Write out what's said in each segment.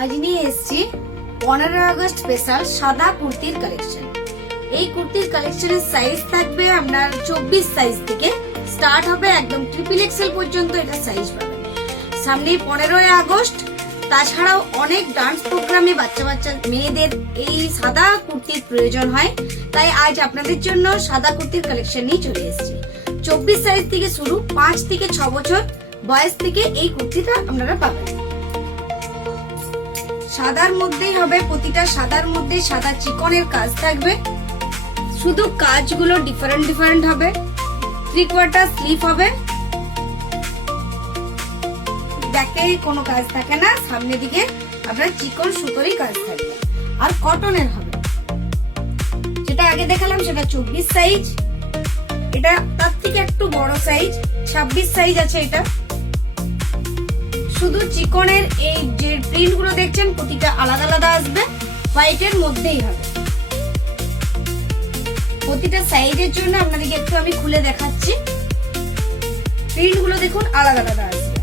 আজ নিয়ে এসেছি 15 আগস্ট স্পেশাল সাদা কুর্তির কালেকশন। এই কুর্তির কালেকশনের সাইজ থাকবে আপনার 24 সাইজ থেকে স্টার্ট হবে, একদম ট্রিপল এক্সেল পর্যন্ত এটা সাইজ পাবেন। সামনে 15 আগস্ট, তাছাড়াও অনেক ডান্স প্রোগ্রামে বাচ্চা মেয়েদের এই সাদা কুর্তির প্রয়োজন হয়, তাই আজ আপনাদের জন্য সাদা কুর্তির কালেকশন নিয়ে চলে এসেছি। 24 সাইজ থেকে শুরু, 5 থেকে 6 বছর বয়স থেকে এই কুর্তিটা আপনারা পাবেন। সাদার মধ্যেই হবে, প্রতিটা সাদার মধ্যে সাদা চিকনের কাজ থাকবে, শুধু কাজগুলো ডিফারেন্ট হবে। 3/4 স্লিভ হবে, ব্যাকে কোনো কাজ থাকে না, সামনের দিকে আপনার চিকন সুতোরই কাজ থাকবে, আর কটনের হবে। যেটা আগে দেখালাম সেটা 24 সাইজ, এটা তার থেকে একটু বড় সাইজ 26 সাইজ আছে। এটা শুধু চিকনের এই যে প্রিন্ট গুলো দেখছেন প্রতিটা আলাদা আলাদা আসবে, হোয়াইটের মধ্যেই হবে। প্রতিটা সাইজের জন্য আপনাদেরকে একটু আমি খুলে দেখাচ্ছি, প্রিন্ট গুলো দেখুন আলাদা আলাদা আসবে।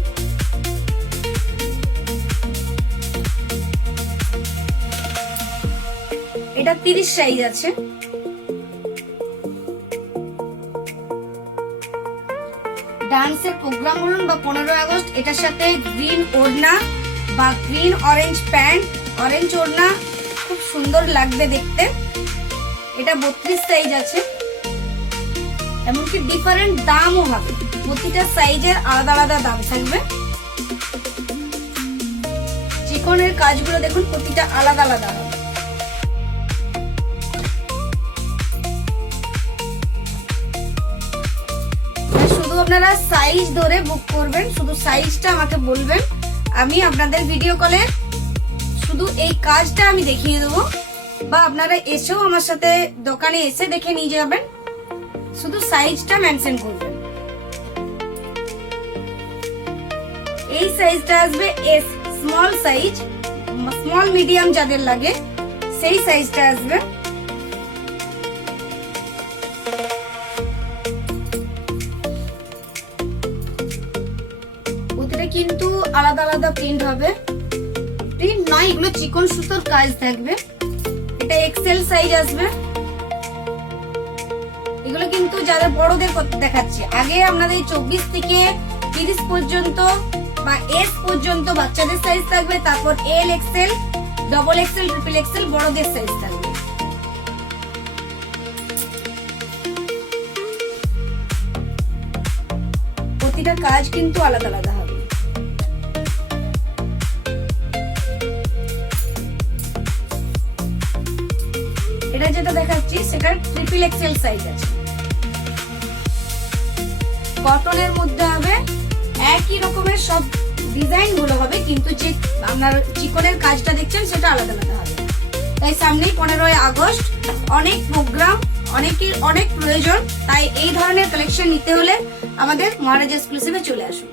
এটা 30 সাইজ আছে। ডান্সের প্রোগ্রাম বলুন বা 15 আগস্ট, এটার সাথে গ্রিন ওড়না বা গ্রিন অরেঞ্জ প্যান্ট, অরেঞ্জ ওড়না, খুব সুন্দর লাগবে দেখতে। এটা 32 সাইজ আছে, এমনকি ডিফারেন্ট দামও হবে, প্রতিটা সাইজের আলাদা আলাদা দাম থাকবে। চিকনের কাজগুলো দেখুন প্রতিটা আলাদা আলাদা হবে। আপনারা সাইজ ধরে বুক করবেন, শুধু সাইজটা আমাকে বলবেন, আমি আপনাদের ভিডিও কলে শুধু এই কাজটা আমি দেখিয়ে দেবো, বা আপনারা এসেও আমার সাথে দোকানে এসে দেখে নিয়ে যাবেন, শুধু সাইজটা মেনশন করবেন। এই সাইজটা আসবে S, small size, small medium যাদের লাগে সেই সাইজটা আসবে। কিন্তু আলাদা আলাদা প্রিন্ট হবে, প্রিন্ট নয় এগুলো চিকন সুতোর কাজ থাকবে। এটা এক্সেল সাইজ আসবে। এগুলো কিন্তু যারা বড়দের দেখাচ্ছি, আগে আপনাদের 24 থেকে 30 পর্যন্ত বা এস পর্যন্ত বাচ্চাদের সাইজ থাকবে, তারপর L XL, double XL, triple Excel বড়দের সাইজ থাকবে। প্রতিটা কাজ কিন্তু আলাদা আলাদা হবে। এটা যেটা দেখাচ্ছি সেটা ট্রিপল এক্সেল সাইজ আছে। কটনের মধ্যে হবে, একই রকমের সব ডিজাইন গুলো হবে, কিন্তু যে আপনার চিকনের কাজটা দেখছেন সেটা আলাদা আলাদা হবে। তাই সামনেই 15 আগস্ট, অনেক প্রোগ্রাম, অনেকের অনেক প্রয়োজন, তাই এই ধরনের কালেকশন নিতে হলে আমাদের মহারাজ এক্সক্লুসিভে চলে আসুন।